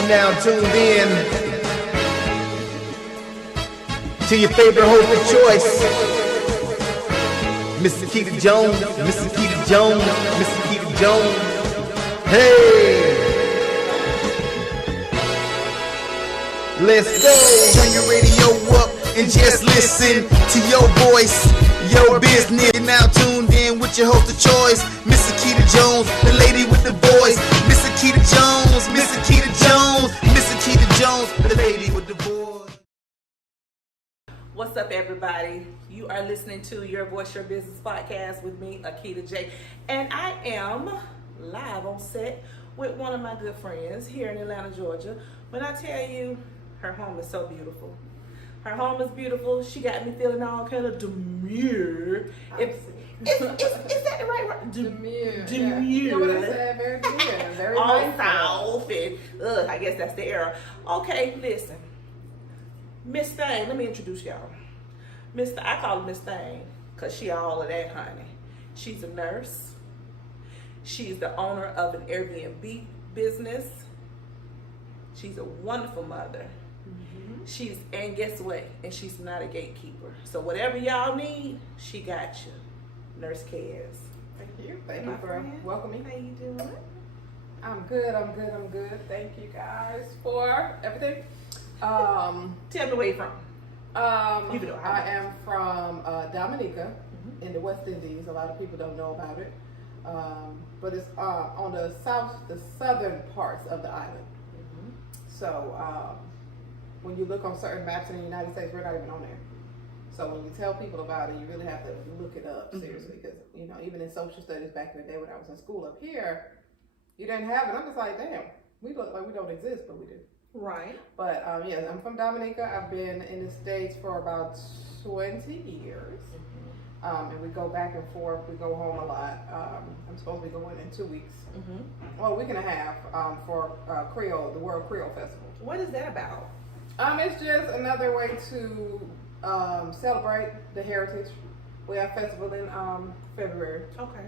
You're now tuned in to your favorite host of choice, Mr. Keita Jones, Mr. Keita Jones, Mr. Keita Jones. Hey! Let's go! Turn your radio up and just listen to your voice, your business. You're now tuned in with your host of choice, Mr. Keita Jones, the lady with the voice. Mr. Keita Jones, Mr. Keita Jones, Mr. Keita Jones, the lady with the voice. What's up, everybody? You are listening to Your Voice, Your Business podcast with me, Akita J. And I am live on set with one of my good friends here in Atlanta, Georgia. When I tell you, her home is so beautiful. Her home is beautiful. She got me feeling all kind of demure. Is that the right word? Demure. Demure. Yeah. You know what I said? Very demure. Very all mindful. south and I guess that's the era. Okay, listen. Miss Thing, let me introduce y'all. I call her Miss Thing because she all of that, honey. She's a nurse. She's the owner of an Airbnb business. She's a wonderful mother. And guess what? And she's not a gatekeeper. So whatever y'all need, she got you. Nurse Keds. Thank you. Thank you for welcoming me. How you doing? I'm good. Thank you guys for everything. Tell me where you're from. You know, I am from Dominica in the West Indies. A lot of people don't know about it. But it's on the southern parts of the island. So when you look on certain maps in the United States, we're not even on there. So when you tell people about it, you really have to look it up seriously, because even in social studies back in the day when I was in school up here, you didn't have it. I'm just like, damn, we look like we don't exist, but we do. Right. But yeah, I'm from Dominica. I've been in the States for about 20 years. And we go back and forth. We go home a lot. I'm supposed to be going in 2 weeks. Well, a week and a half for Creole, the World Creole Festival. What is that about? It's just another way to celebrate the heritage. We have a festival in February. Okay.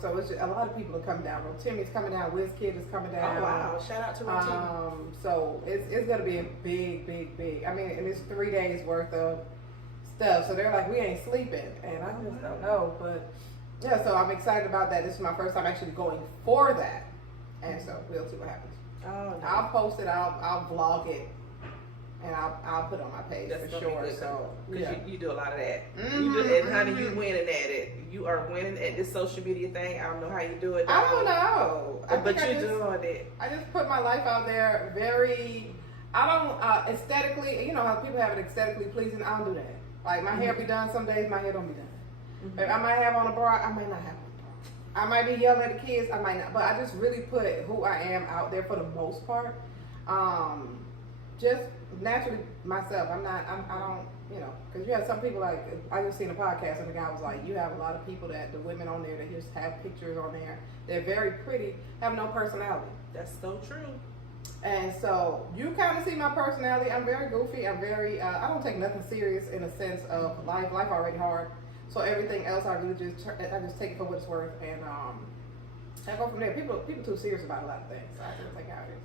So it's just, a lot of people are coming down. Timmy's coming down. WizKid is coming down. Oh wow! Shout out to Timmy. So it's gonna be a big. I mean, and it's 3 days worth of stuff. So they're like, we ain't sleeping, and I just don't know. But yeah, so I'm excited about that. This is my first time actually going for that, and so we'll see what happens. Oh, no. I'll post it. I'll vlog it. And I'll put it on my page. That's for sure. So because you do a lot of that. You do that, honey. You winning at it. You are winning at this social media thing. I don't know how you do it. I don't know. But you're doing it. I just put my life out there. I don't aesthetically. You know how people have it aesthetically pleasing. I don't do that. Like my hair be done some days. My hair don't be done. I might have on a bra. I might not have on a bra. I might be yelling at the kids. I might not. But I just really put who I am out there for the most part. Just naturally myself. I don't, because you have some people like, I just seen a podcast and the guy was like, you have a lot of people the women on there that just have pictures on there. They're very pretty, have no personality. That's so true. And so you kind of see my personality. I'm very goofy. I'm very, I don't take nothing serious in a sense of life. Life already hard. So everything else I do I just take it for what it's worth. And I go from there. People too serious about a lot of things. So I just take how it is.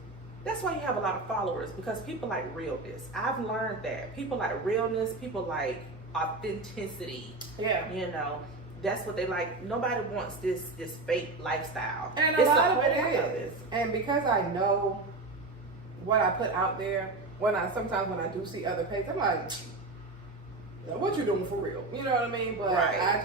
That's why you have a lot of followers, because people like realness. I've learned that. People like realness, people like authenticity. Yeah. That's what they like. Nobody wants this fake lifestyle. And a lot of it is. And because I know what I put out there, sometimes when I do see other pages, I'm like, what you doing for real? You know what I mean? But right.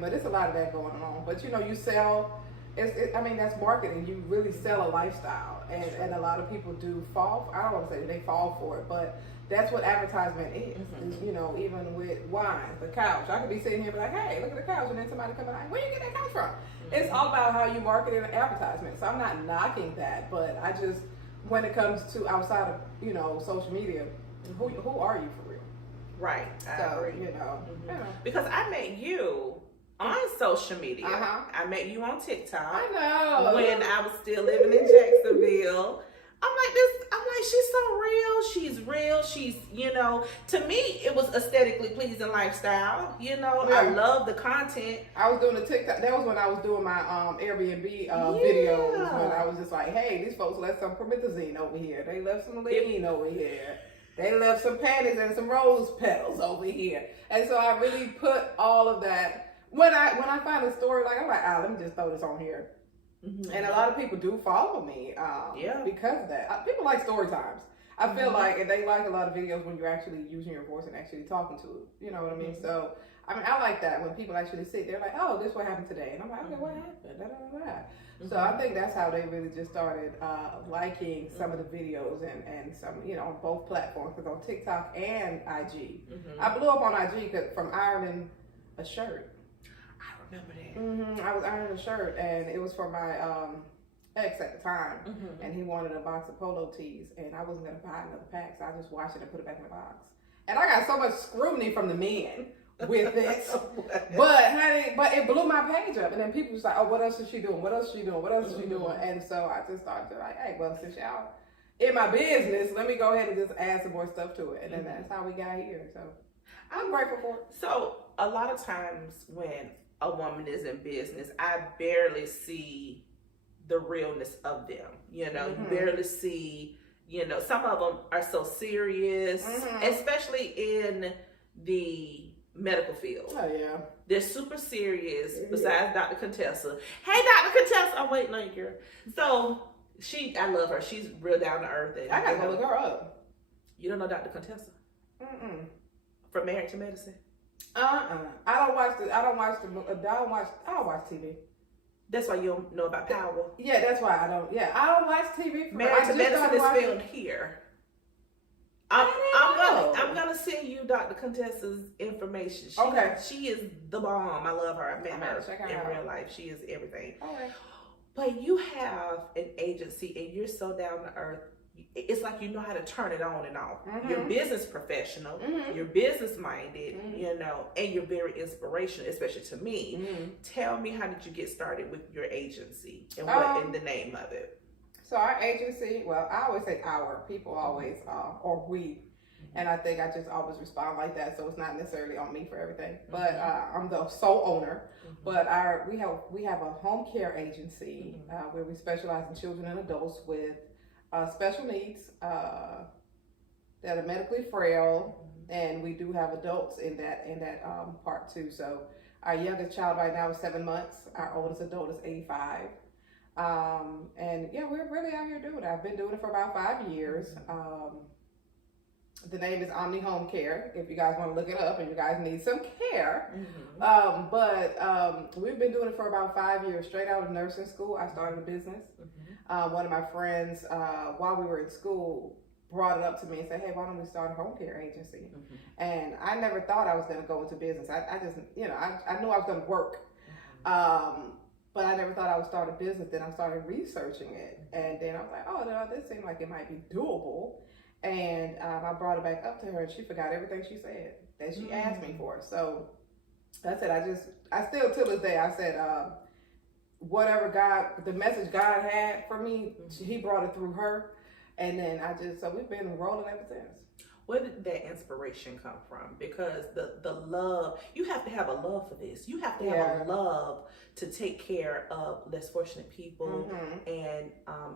But it's a lot of that going on. But you sell. That's marketing. You really sell a lifestyle, and a lot of people do fall. I don't want to say they fall for it, but that's what advertisement is. Even with wine, the couch. I could be sitting here and be like, "Hey, look at the couch," and then somebody come like, "Where you get that couch from?" It's all about how you market an advertisement. So I'm not knocking that, but I just, when it comes to outside of social media, who are you for real? Right. I agree. Because I met you on social media. I met you on TikTok. I know. When I was still living in Jacksonville. I'm like, she's so real. She's real. She's, you know, to me, it was aesthetically pleasing lifestyle. You know, Yeah. I love the content. I was doing the TikTok. That was when I was doing my Airbnb videos. When I was just like, hey, these folks left some promethazine over here. They left some lean over here. They left some panties and some rose petals over here. And so I really put all of that. When I find a story, like, I'm like, let me just throw this on here. Mm-hmm. And a lot of people do follow me because of that. People like story times. I feel like, and they like a lot of videos when you're actually using your voice and actually talking to it. You know what I mean? Mm-hmm. So, I mean, I like that when people actually sit there like, oh, this is what happened today. And I'm like, okay, what happened? Da, da, da, da. Mm-hmm. So I think that's how they really just started liking some of the videos and some, you know, on both platforms. Because on TikTok and IG. Mm-hmm. I blew up on IG from ironing a shirt. Remember that? Mm-hmm. I was ironing a shirt, and it was for my ex at the time, and he wanted a box of polo tees, and I wasn't gonna buy another pack, so I just washed it and put it back in the box. And I got so much scrutiny from the men with this, but honey, it blew my page up, and then people was like, "Oh, what else is she doing? What else is she doing? What else is she doing?" And so I just started to like, "Hey, well, since y'all in my business, let me go ahead and just add some more stuff to it," and then that's how we got here. So I'm grateful for it. So a lot of times when a woman is in business, I barely see the realness of them. You know, you barely see, you know, some of them are so serious, especially in the medical field. Oh, yeah. They're super serious, besides Dr. Contessa. Hey, Dr. Contessa, I'm waiting on you, girl. So, I love her. She's real down to earth. And, I gotta look her up. You don't know Dr. Contessa? From Married to Medicine? I don't watch TV. That's why you don't know about Power. Yeah, that's why I don't. Yeah, I don't watch TV. Married to Medicine is filmed here. I'm gonna send you Dr. Contessa's information. She is the bomb. I love her. I met her in real life. She is everything. Okay. But you have an agency and you're so down to earth. It's like you know how to turn it on and off. You're business professional, you're business minded, you know, and you're very inspirational, especially to me. Tell me, how did you get started with your agency and what in the name of it? So our agency, well, I always say our, people always, or we, and I think I just always respond like that. So it's not necessarily on me for everything, but I'm the sole owner. But we have a home care agency where we specialize in children and adults with special needs that are medically frail, and we do have adults in that part too. So our youngest child right now is 7 months. Our oldest adult is 85. And yeah, we're really out here doing it. I've been doing it for about 5 years. The name is Omni Home Care, if you guys want to look it up and you guys need some care. But we've been doing it for about 5 years. Straight out of nursing school, I started a business. One of my friends, while we were in school, brought it up to me and said, hey, why don't we start a home care agency? And I never thought I was going to go into business. I just, you know, I knew I was going to work. But I never thought I would start a business. Then I started researching it. And then I was like, oh, no, this seemed like it might be doable. And I brought it back up to her, and she forgot everything she said that she asked me for. So I said, I still, till this day, I said, whatever the message God had for me, he brought it through her. And then so we've been rolling ever since. Where did that inspiration come from? Because the love, you have to have a love for this. You have to have a love to take care of less fortunate people. And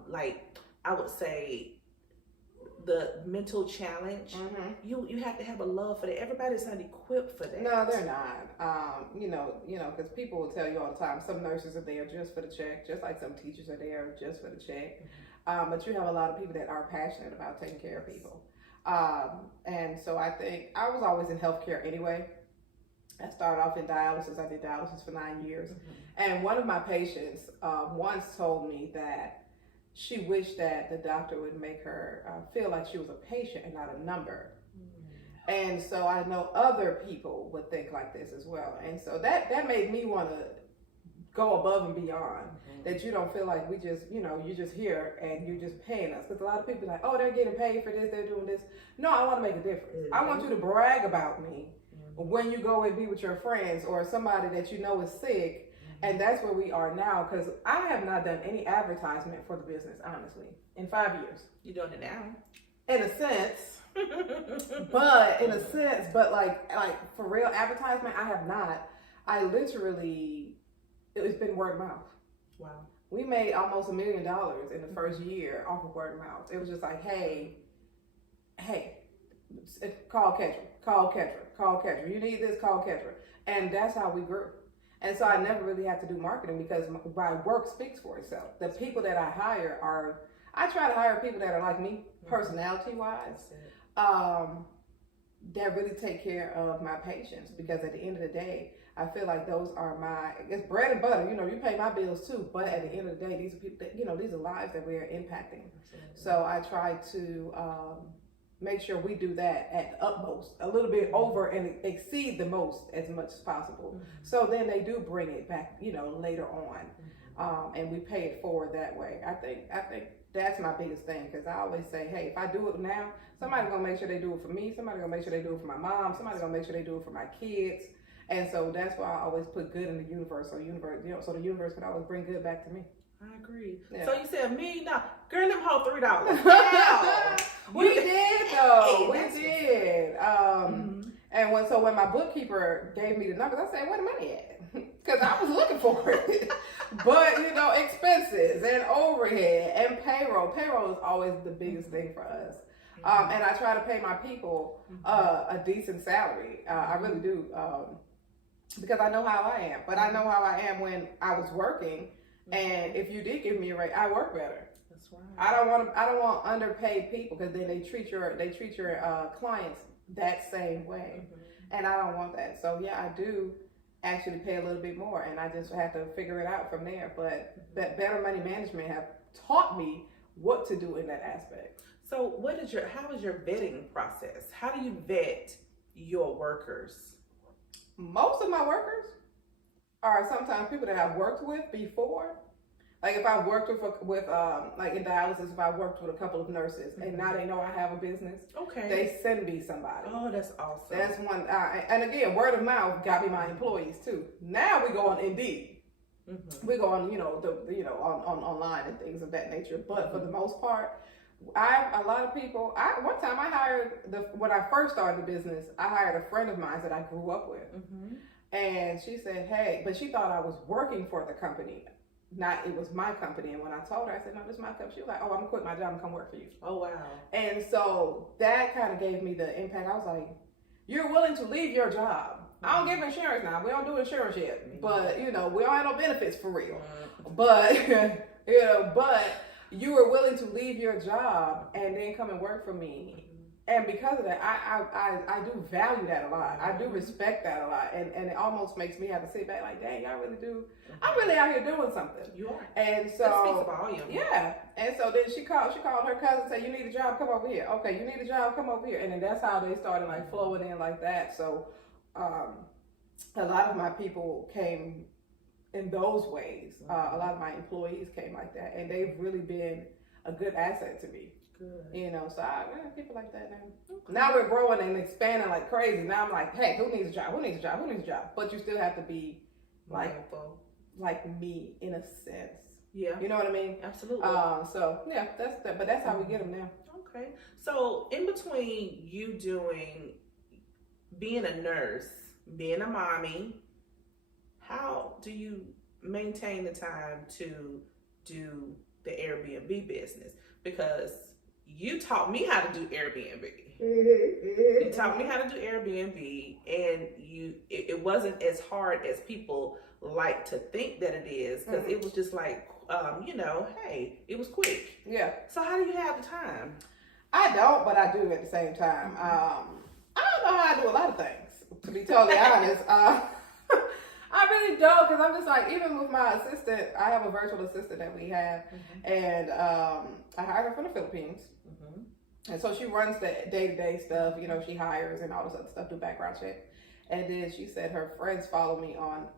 like I would say, the mental challenge, you have to have a love for that. Everybody's not equipped for that. No, they're not. You know, because people will tell you all the time, some nurses are there just for the check, just like some teachers are there just for the check. But you have a lot of people that are passionate about taking care of people. And so I think I was always in healthcare anyway. I started off in dialysis. I did dialysis for 9 years. And one of my patients once told me that she wished that the doctor would make her feel like she was a patient and not a number. And so I know other people would think like this as well. And so that made me want to go above and beyond. That you don't feel like we just, you know, you're just here and you're just paying us. Because a lot of people are like, oh, they're getting paid for this, they're doing this. No, I want to make a difference. I want you to brag about me when you go and be with your friends or somebody that you know is sick, And that's where we are now, because I have not done any advertisement for the business, honestly, in 5 years. You're doing it now. In a sense, but like for real advertisement, I have not. I literally, it's been word of mouth. Wow. We made almost $1 million in the first year off of word of mouth. It was just like, hey, call Kedra. You need this, call Kedra. And that's how we grew. And so I never really have to do marketing because my work speaks for itself. The people that I hire I try to hire people that are like me, personality-wise, that really take care of my patients, because at the end of the day, I feel like those are it's bread and butter. You pay my bills too, but at the end of the day, these are people that, these are lives that we're impacting. Absolutely. So I try to make sure we do that at the utmost, a little bit over and exceed the most as much as possible. So then they do bring it back, later on, and we pay it forward that way. I think that's my biggest thing, because I always say, hey, if I do it now, somebody's gonna make sure they do it for me. Somebody's gonna make sure they do it for my mom. Somebody's gonna make sure they do it for my kids. And so that's why I always put good in the universe, so the universe can always bring good back to me. I agree. Yeah. So you said $1 million. Girl, them whole $3. Wow. We did though. We did. And when my bookkeeper gave me the numbers, I said, "Where the money at?" Because I was looking for it. But expenses and overhead and payroll. Payroll is always the biggest thing for us. And I try to pay my people a decent salary. I really do. Because I know how I am. But I know how I am when I was working. And if you did give me a rate, I work better. That's right. I don't want underpaid people, because then they treat your clients that same way. And I don't want that. So yeah, I do actually pay a little bit more, and I just have to figure it out from there. But that Better Money Management have taught me what to do in that aspect. So how is your vetting process? How do you vet your workers? Most of my workers are sometimes people that I've worked with before. Like if I've worked with like in dialysis, if I've worked with a couple of nurses and now they know I have a business, they send me somebody. Oh, that's awesome. That's one. And again, word of mouth got me my employees too. Now we go on Indeed. We go on, online and things of that nature. But for the most part, a lot of people. One time I hired when I first started the business, I hired a friend of mine that I grew up with, and she said, "Hey," but she thought I was working for the company. It was my company. And when I told her, I said, "No, this is my company." She was like, "Oh, I'm gonna quit my job and come work for you." Oh, wow. And so that kind of gave me the impact. I was like, "You're willing to leave your job." I don't give insurance now. We don't do insurance yet. But, we don't have no benefits for real. But, but you were willing to leave your job and then come and work for me. And because of that, I do value that a lot. I do respect that a lot. And it almost makes me have to sit back like, dang, y'all really do. I'm really out here doing something. You are. And so, that speaks volume. Yeah. And so then she called her cousin and said, "You need a job, come over here." "Okay, you need a job, come over here." And then that's how they started like flowing in like that. So a lot of my people came in those ways. A lot of my employees came like that. And they've really been a good asset to me. Good. So I have people like that now. Okay. Now we're growing and expanding like crazy. Now I'm like, hey, who needs a job? Who needs a job? Who needs a job? But you still have to be like me in a sense. Yeah. You know what I mean? Absolutely. So yeah, that's how we get them now. Okay. So in between you being a nurse, being a mommy, how do you maintain the time to do the Airbnb business? Because you taught me how to do Airbnb. You taught me how to do Airbnb, and it wasn't as hard as people like to think that it is, because it was just like, hey, it was quick. Yeah. So how do you have the time? I don't, but I do at the same time. I don't know how I do a lot of things, to be totally honest. I really don't, because I'm just like, even with my assistant, I have a virtual assistant that we have, and I hired her from the Philippines. And so she runs the day-to-day stuff, she hires and all this other stuff, do background check. And then she said her friends follow me on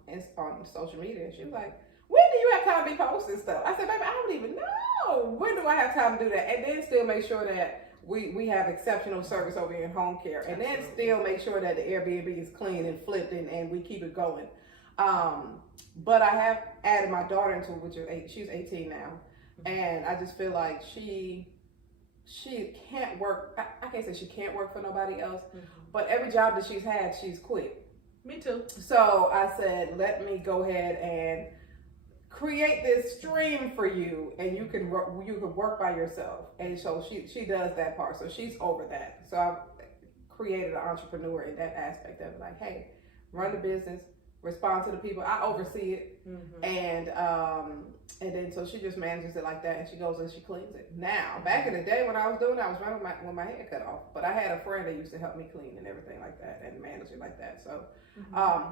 social media. She was like, "When do you have time to be posting stuff?" I said, "Baby, I don't even know. When do I have time to do that?" And then still make sure that we have exceptional service over here in home care. And then still make sure that the Airbnb is clean and flipped and we keep it going. But I have added my daughter into it, which is she's 18 now, and I just feel like she can't work. I can't say she can't work for nobody else, but every job that she's had, she's quit. Me too. So I said, let me go ahead and create this stream for you, and you can work by yourself. And so she does that part. So she's over that. So I've created an entrepreneur in that aspect of it. Like, hey, run the business, respond to the people. I oversee it, and then so she just manages it like that, and she goes and she cleans it. Now, back in the day when I was doing it, I was running with my head cut off, but I had a friend that used to help me clean and everything like that, and manage it like that. So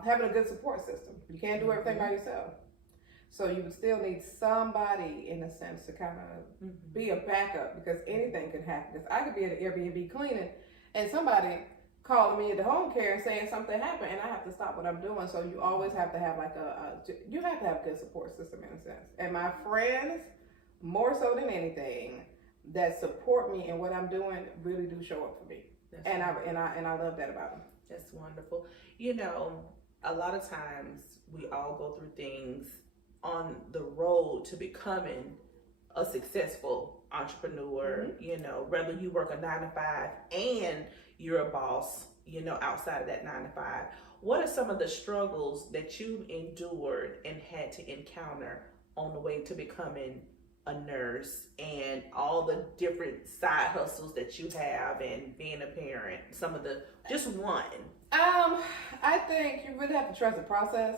having a good support system. You can't do everything by yourself. So you would still need somebody, in a sense, to kind of be a backup, because anything can happen. Because I could be at an Airbnb cleaning, and somebody calling me at the home care and saying something happened, and I have to stop what I'm doing. So you always have to have like you have to have a good support system, in a sense. And my friends, more so than anything, that support me in what I'm doing, really do show up for me. And I love that about them. That's wonderful. You know, a lot of times we all go through things on the road to becoming a successful entrepreneur, you know, whether you work a 9 to 5 and you're a boss, you know, outside of that 9 to 5. What are some of the struggles that you've endured and had to encounter on the way to becoming a nurse, and all the different side hustles that you have and being a parent? Some of the, just one. I think you really have to trust the process.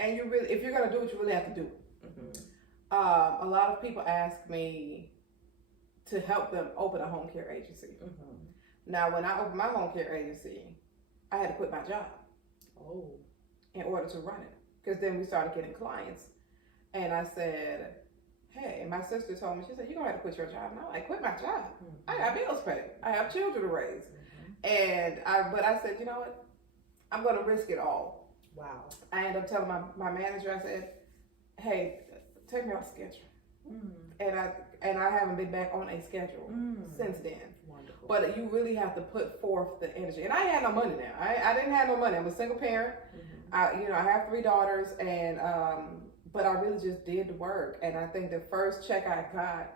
And you really, if you're gonna do it, you really have to do it. A lot of people ask me to help them open a home care agency. Now, when I opened my home care agency, I had to quit my job in order to run it, because then we started getting clients. And I said, hey, and my sister told me, she said, you're gonna have to quit your job. And I'm like, quit my job? I got bills to pay. I have children to raise. But I said, you know what? I'm gonna risk it all. Wow. I ended up telling my manager, I said, hey, take me off schedule. And I haven't been back on a schedule since then. Wonderful. But you really have to put forth the energy. And I had no money now. I didn't have no money. I'm a single parent. I have 3 daughters, and but I really just did the work. And I think the first check I got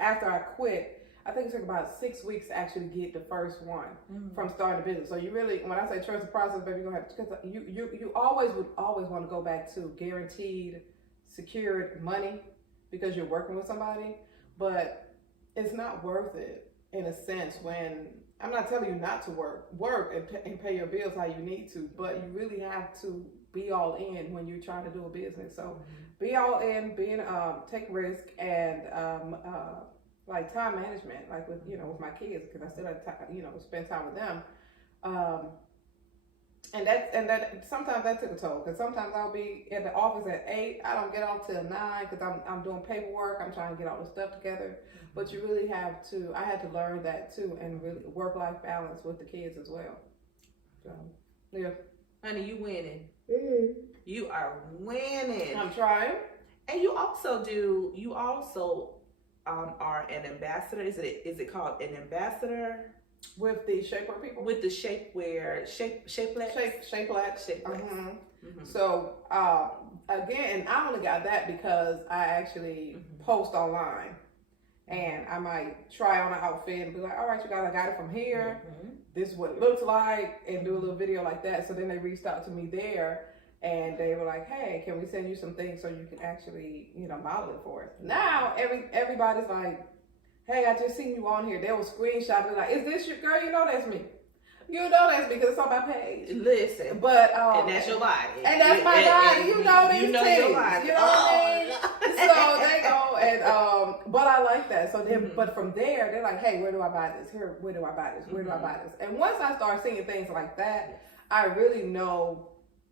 after I quit, I think it took about 6 weeks to actually get the first one from starting the business. So you really, when I say trust the process, baby, you're gonna have to, because you always want to go back to guaranteed, secured money, because you're working with somebody. But it's not worth it, in a sense, when, I'm not telling you not to work and pay your bills how you need to, but you really have to be all in when you're trying to do a business. So be all in, take risk, and like time management, like with my kids, because I still have to spend time with them, and that sometimes that took a toll, because sometimes I'll be at the office at 8, I don't get off till 9, because I'm doing paperwork, I'm trying to get all the stuff together. But you really have to, I had to learn that too, and really work-life balance with the kids as well. So yeah, honey, you winning. You are winning. I'm trying. And you also are an ambassador. Is it called an ambassador? With the shapewear people? With the shapewear, Shapelex? Shapelex. So, again, I only got that because I actually post online. And I might try on an outfit and be like, all right, you guys, I got it from here. This is what it looks like, and do a little video like that. So then they reached out to me there, and they were like, hey, can we send you some things so you can actually, model it for us? Now, everybody's like, hey, I just seen you on here. They will screenshot it like, is this your girl? You know that's me. You know that's me, because it's on my page. Listen. But, and that's your body. And that's my body. You know these things. Your body. You know what I mean? So they go, and, but I like that. So then, but from there, they're like, hey, where do I buy this? Here, where do I buy this? Where do I buy this? And once I start seeing things like that, I really know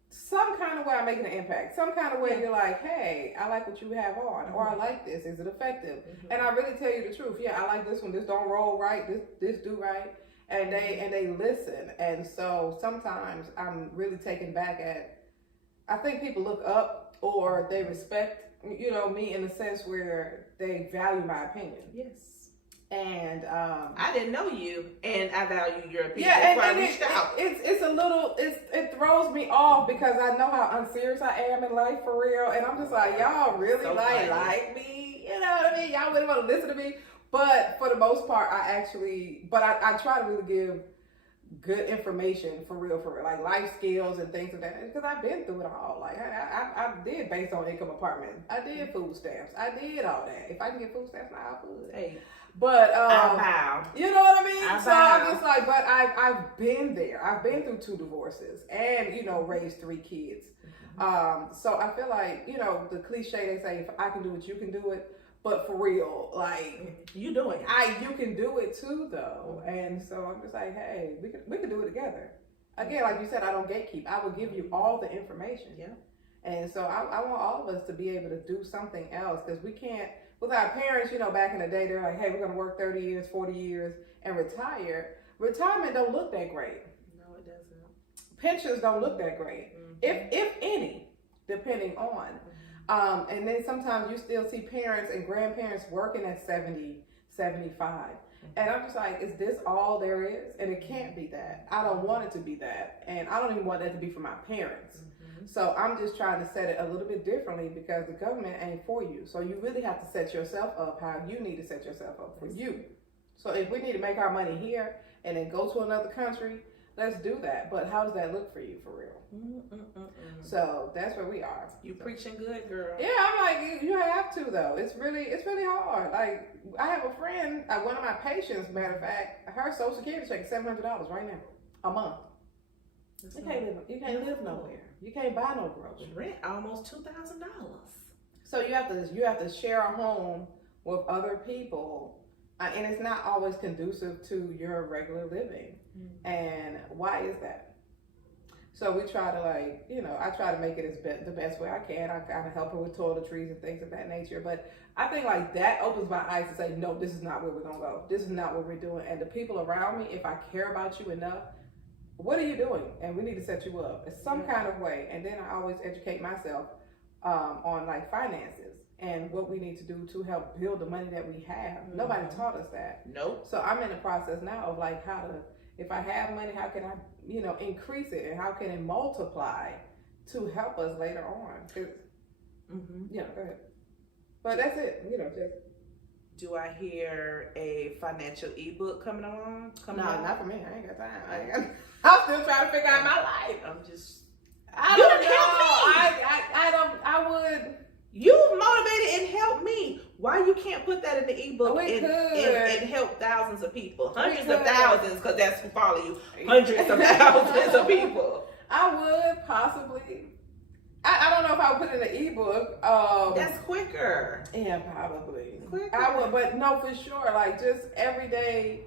some kind of way I'm making an impact. Some kind of way you're like, hey, I like what you have on, or I like this. Is it effective? And I really tell you the truth. Yeah, I like this one. This don't roll right. This do right. And they listen. And so sometimes I'm really taken back at, I think people look up, or they respect, me in the sense where they value my opinion. Yes. And I didn't know you, and I value your opinion. yeah, That's why I and reached out. it's a little, it throws me off because I know how unserious I am in life for real, and I'm just like, y'all really So like me, you know what I mean? Y'all really want to listen to me, but for the most part, I try to really give good information for real, like life skills and things of that, because I've been through it all. Like I did based on income apartment, I did food stamps, I did all that. If I can get food stamps now, I would. Hey. But I vow. you know what I mean? I So vow. I'm just like, but I've been there. I've been through 2 divorces and, you know, raised 3 kids. So I feel like, you know, the cliche they say, if I can do it, you can do it. But for real, like You doing it. you can do it too though. And so I'm just like, hey, we can do it together. Again, like you said, I don't gatekeep. I will give you all the information. Yeah. And so I want all of us to be able to do something else, because we can't, with our parents, you know, back in the day, they're like, hey, we're going to work 30 years, 40 years and retire. Retirement don't look that great. No, it doesn't. Pensions don't look that great, if any, depending on. And then sometimes you still see parents and grandparents working at 70, 75. And I'm just like, is this all there is? And it can't be that. I don't want it to be that. And I don't even want that to be for my parents. So I'm just trying to set it a little bit differently, because the government ain't for you. So you really have to set yourself up how you need to set yourself up for you. So if we need to make our money here and then go to another country, let's do that. But how does that look for you for real? So that's where we are. You preaching good, girl. Yeah, I'm like, you have to though. It's really hard. Like, I have a friend, one of my patients, matter of fact, her Social Security check is $700 right now a month. You can't live nowhere. You can't buy no groceries. Rent almost $2,000. So you have to share a home with other people, and it's not always conducive to your regular living. And why is that? So we try to, like, you know, I try to make it the best way I can. I kind of help her with toiletries and things of that nature. But I think like that opens my eyes to say, no, this is not where we're gonna go. This is not what we're doing. And the people around me, if I care about you enough, what are you doing? And we need to set you up in some kind of way. And then I always educate myself on like finances and what we need to do to help build the money that we have. Nobody taught us that. Nope. So I'm in the process now of like how to, if I have money, how can I, you know, increase it, and how can it multiply to help us later on? You know, go ahead. But that's it. You know, just. Do I hear a financial ebook coming along? No, not for me. I ain't got time. I'm still trying to figure out my life. I'm just. I You don't done know. I would. You motivated and helped me. Why you can't put that in the ebook and help thousands of people? Hundreds of thousands, because that's who follow you. Hundreds of thousands of people. I would possibly. I don't know if I would put it in an ebook. That's quicker. Yeah, probably. Quicker. I would, but no, for sure. Like just everyday,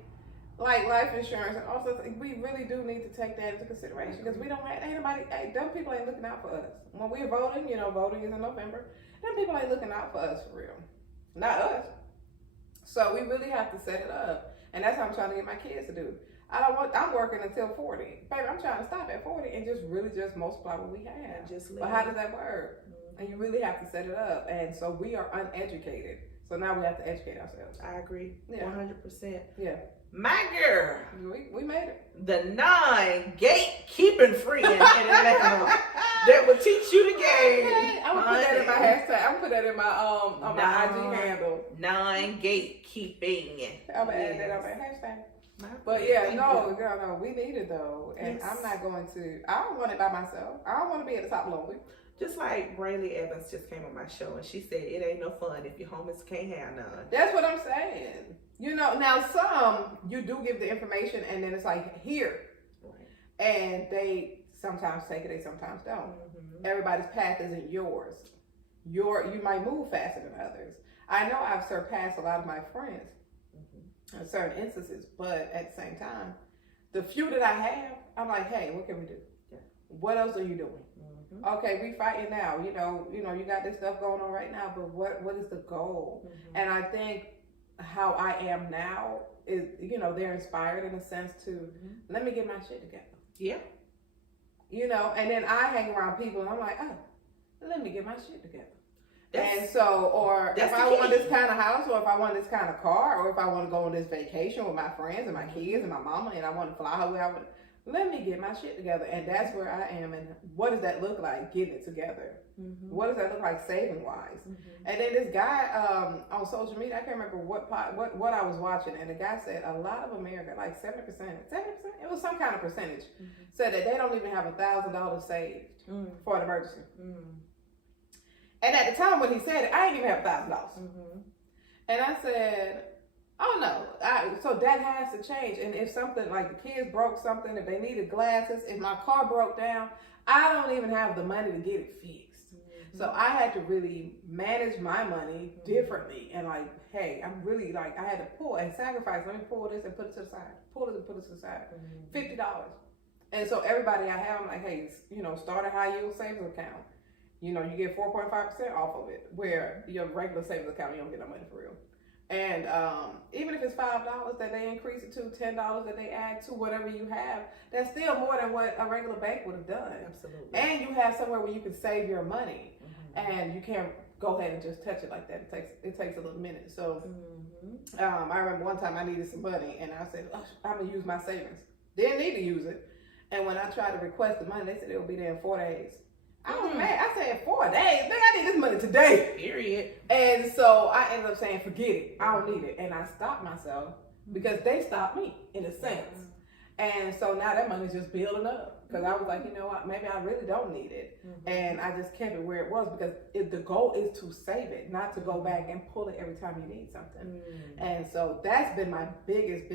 like life insurance and also we really do need to take that into consideration, because we don't have anybody. Hey, them people ain't looking out for us when we're voting. You know, voting is in November. Them people ain't looking out for us for real. Not us. So we really have to set it up, and that's how I'm trying to get my kids to do. I'm working until 40. Baby, I'm trying to stop at 40 and just really just multiply what we have. But how does that work? And you really have to set it up. And so we are uneducated. So now we have to educate ourselves. I agree. Yeah. 100%. Yeah. My girl. We made it. The 9 gatekeeping friend in Atlanta that will teach you the game. Okay. I'm gonna put that in my hashtag. I'm gonna put that in my on my IG handle. 9 gatekeeping. I'm gonna add that on my hashtag. But yeah, no, girl, no, we need it though, and yes. I'm not going to. I don't want it by myself. I don't want to be at the top lonely. Just like Brayley Evans just came on my show, and she said it ain't no fun if your homies can't have none. That's what I'm saying. You know, now some you do give the information, and then it's like here, right. And they sometimes take it, they sometimes don't. Mm-hmm. Everybody's path isn't yours. You might move faster than others. I know I've surpassed a lot of my friends. In certain instances, but at the same time, the few that I have, I'm like, hey, what can we do? Yeah. What else are you doing? Mm-hmm. Okay, we fighting now. You know, you got this stuff going on right now, but what is the goal? Mm-hmm. And I think how I am now is, you know, they're inspired in a sense to let me get my shit together. Yeah. You know, and then I hang around people and I'm like, oh, let me get my shit together. And so, or if I want this kind of house, or if I want this kind of car, or if I want to go on this vacation with my friends and my kids and my mama, and I want to fly her where I would, let me get my shit together. And that's where I am. And what does that look like, getting it together? What does that look like saving wise? And then this guy on social media, I can't remember what I was watching, and the guy said a lot of America, like 70%, it was some kind of percentage, said that they don't even have $1,000 saved for an emergency. And at the time when he said it, I didn't even have $1,000. And I said, oh no, so that has to change. And if something like the kids broke something, if they needed glasses, if my car broke down, I don't even have the money to get it fixed. So I had to really manage my money differently. And like, hey, I'm really like, I had to pull and sacrifice. Let me pull this and put it to the side. Pull it and put it to the side. $50. And so everybody I have, I'm like, hey, you know, start a high yield savings account. You know, you get 4.5% off of it, where your regular savings account, you don't get no money for real. And even if it's $5 that they increase it to, $10 that they add to whatever you have, that's still more than what a regular bank would have done. Absolutely. And you have somewhere where you can save your money, and you can't go ahead and just touch it like that. It takes a little minute. So I remember one time I needed some money, and I said, oh, I'm gonna use my savings. Didn't need to use it. And when I tried to request the money, they said it will be there in 4 days. I was mad. I said, 4 days? Nigga, I need this money today. Period. And so I ended up saying, forget it. I don't need it. And I stopped myself because they stopped me in a sense. And so now that money's just building up. Because I was like, you know what, maybe I really don't need it. And I just kept it where it was because the goal is to save it, not to go back and pull it every time you need something. And so that's been my biggest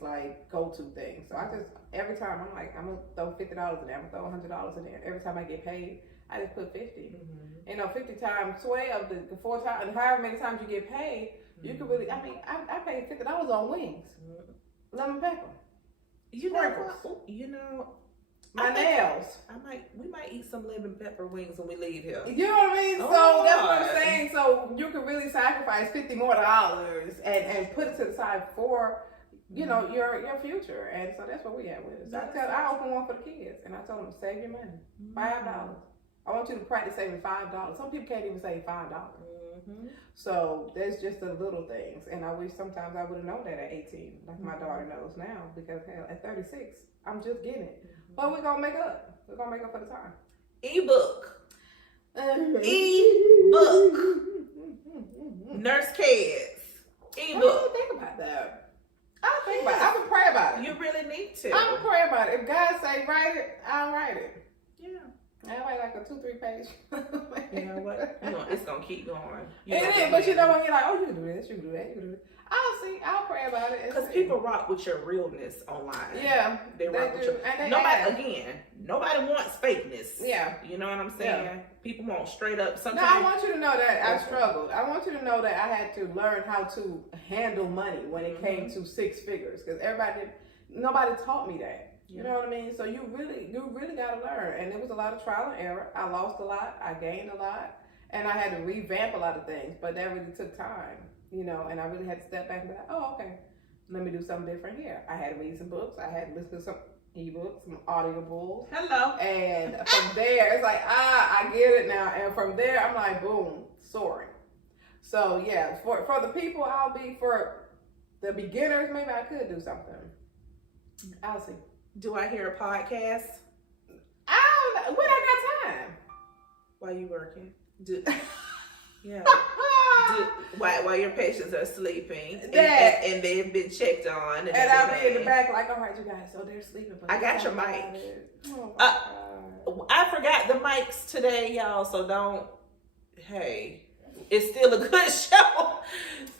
like go-to thing. So I just, every time I'm like, I'm going to throw $50 in there, I'm going to throw $100 in there. Every time I get paid, I just put 50. You know, 50 times 12, the 4 times, and however many times you get paid, you can really, I mean, I paid $50 on wings. Lemon pepper. You know, my nails. We might eat some lemon pepper wings when we leave here. You know what I mean? So that's what I'm saying. So you can really sacrifice $50 more and put it to the side for, you know, your future. And so that's what we at with it. So I opened one for the kids, and I told them, save your money, $5. I want you to practice saving $5. Some people can't even save $5. So there's just the little things, and I wish sometimes I would have known that at 18, like my daughter knows now, because hell, at 36, I'm just getting it. But we're gonna make up. We're gonna make up for the time. Ebook. Ebook. Nurse Keds. Ebook. I don't think about that. I don't think about it. I'm gonna pray about it. You really need to. I'm gonna pray about it. If God say write it, I'll write it. Yeah. I write like a 2-3 page. You know what? It's gonna keep going. It is, but you know when you're like, oh, you can do this, you can do that, you can do this. I'll pray about it. Because people rock with your realness online. Yeah, they rock with your. Nobody wants fakeness. Yeah, you know what I'm saying. Yeah. People want straight up. Sometimes. No, I want you to know that I struggled. I want you to know that I had to learn how to handle money when it came to 6 figures, because nobody taught me that. You know what I mean? So you really got to learn. And it was a lot of trial and error. I lost a lot. I gained a lot. And I had to revamp a lot of things. But that really took time, you know. And I really had to step back and be like, oh, okay, let me do something different here. I had to read some books. I had to listen to some ebooks, some audiobooks. Hello. And from there, it's like, I get it now. And from there, I'm like, boom, soaring. So, yeah, for the people, for the beginners, maybe I could do something. I'll see. Do I hear a podcast? I don't know. When I got time. While you working? While your patients are sleeping and they've been checked on. And I'll be in the back like, all right, you guys, so they're sleeping. But I got your mic. Oh, I forgot the mics today, y'all, so don't, it's still a good show.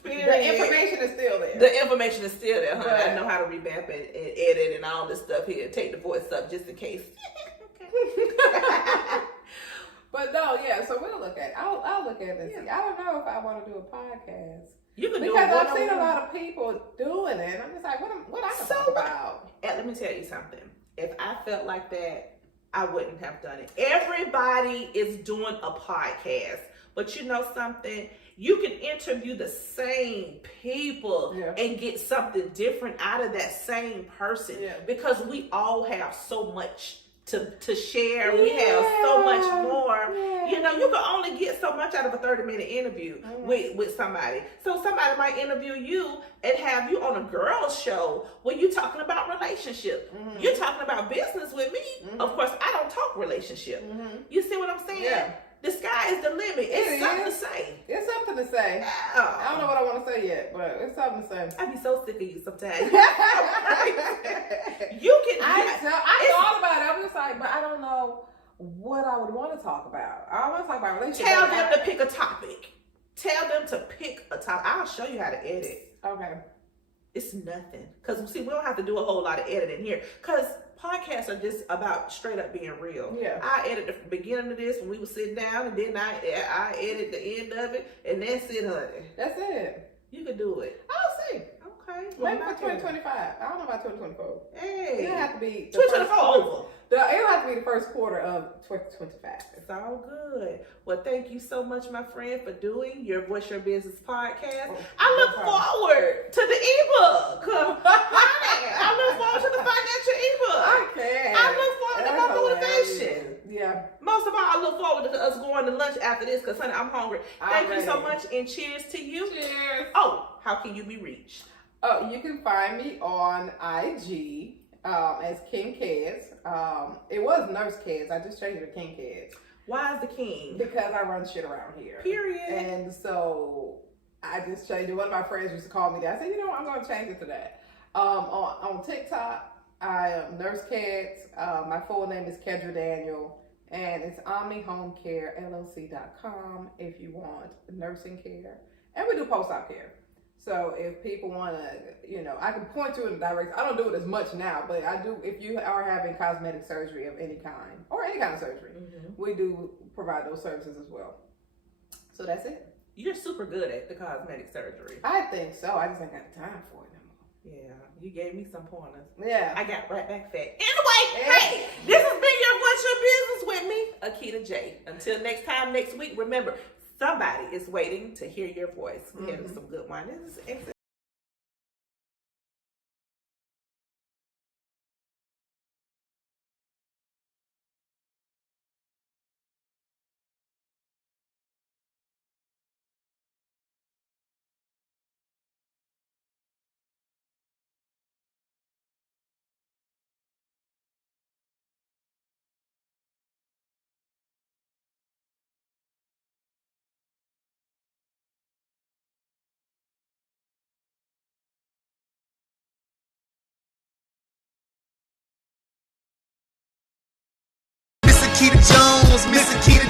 The information is still there. The information is still there, honey. I know how to revamp it and edit and all this stuff here. Take the voice up just in case. But no, yeah. So we'll look at it. I'll look at it and see. I don't know if I want to do a podcast. You can because I've seen a lot of people doing it. I'm just like, what I talk about? Let me tell you something. If I felt like that, I wouldn't have done it. Everybody is doing a podcast. But you know something? You can interview the same people and get something different out of that same person because we all have so much to share. We have so much more. You know, you can only get so much out of a 30-minute interview with somebody. So somebody might interview you and have you on a girl's show where you're talking about relationship. You're talking about business with me. Of course, I don't talk relationship. You see what I'm saying? Yeah. The sky is the limit. It's something to say. It's something to say. Yeah. I don't know what I want to say yet, but it's something to say. I be so sick of you sometimes. You can. I thought about it. I was just like, but I don't know what I would want to talk about. I don't want to talk about relationships. Tell them to pick a topic. Tell them to pick a topic. I'll show you how to edit. Okay. It's nothing. Because, see, we don't have to do a whole lot of editing here. Because podcasts are just about straight up being real. Yeah. I edit the beginning of this when we were sitting down, and then I edit the end of it, and that's it, honey. That's it. You can do it. I'll see. Okay. Maybe for 2025. I don't know about 2024. Hey. It'll have to be 2024 over. It'll have to be the first quarter of 2025. It's all good. Well, thank you so much, my friend, for doing your Voice Your Business podcast. I look forward to the ebook. I look forward to the financial ebook. I look forward to my motivation. Yeah. Most of all, I look forward to us going to lunch after this because, honey, I'm hungry. Thank you so much, and cheers to you. Cheers. Oh, how can you be reached? Oh, you can find me on IG as King Keds. It was Nurse Keds. I just changed it to King Keds. Why is the king? Because I run shit around here. Period. And so I just changed it. One of my friends used to call me that. I said, you know what, I'm going to change it to that. On TikTok, I am Nurse Keds. My full name is Kedra Daniel. And it's OmniHomeCareLLC.com if you want nursing care. And we do post-op care. So if people want to, you know, I can point you in the direction. I don't do it as much now, but I do. If you are having cosmetic surgery of any kind or any kind of surgery, we do provide those services as well. So that's it. You're super good at the cosmetic surgery. I think so. I just ain't got time for it anymore. Yeah, you gave me some pointers. Yeah. I got right back fat. Anyway, hey, this has been your What's Your Business with me, Akita J. Until next time, next week, remember, somebody is waiting to hear your voice. We have some good ones. Mr. Keita Jones, Mr. Keita